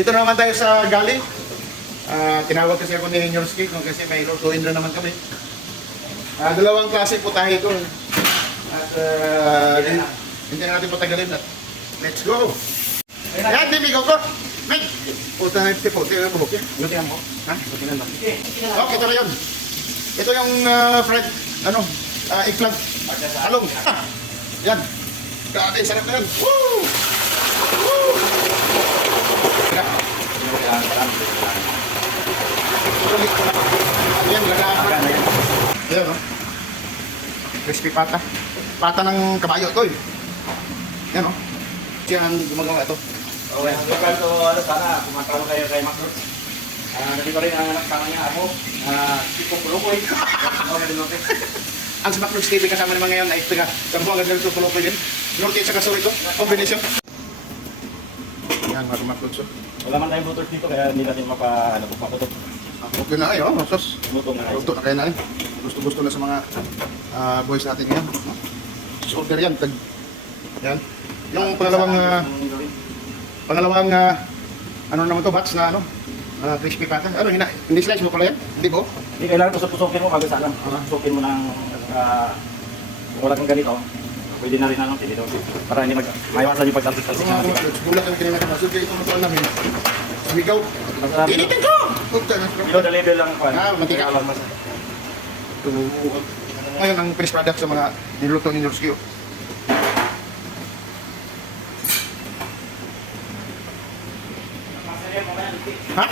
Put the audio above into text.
Dito naman tayo sa Gali. Tinawag kasi ako ni Nyorski kasi may lutuin na naman kami. Dalawang klase putahe ito. At hindi na natin patagalin at let's go! Yan, Dimi, go! Meg! Putahe po, tingnan mo. Lutihan mo? Ha? Lutihan mo. Okay, ito na yun. Ito yung fried, eggplant. Talong. Yan. Grabe, sarap na yun. Woo! Woo! Yan, lagahan. Yan, no? Crispy pata. Pata ng kabayo ito, eh. Yan, no? Yan, gumagawa ito. Okay, sana kumakalo kayo kay McDonald's. Nandito rin ang kasama niya ako. Tipo Pulukoy. Ang sa McDonald's TV kasama naman ngayon ay taga Kampo ang ganda ito Pulukoy din. Norte sa Kasuri ito. Combination. Yan, mga McDonald's. Wala man tayong voters dito kaya hindi natin mapaputok. Okay na kayo, sos. Luto na kayo. Luto na kayo na rin. Gusto-gusto na sa mga boys natin ngayon. Order yan. Yan. Yung pangalawang ano naman to, batch na crispy pata. Hindi slice mo pala yan? Hindi po? Hindi kailangan pusokin mo bago sana. Pusokin mo ng kung wala kang ganito. Pwede na rin dito. Para hindi maiwasan yung pagtalsik-talsik. Gulat ang kinina ka. So, ito mo lang namin. Sumigaw. Initin ko! Below the level lang. Mantika. Ngayon ang finished product sa mga niluto ni Nyorski. Ha?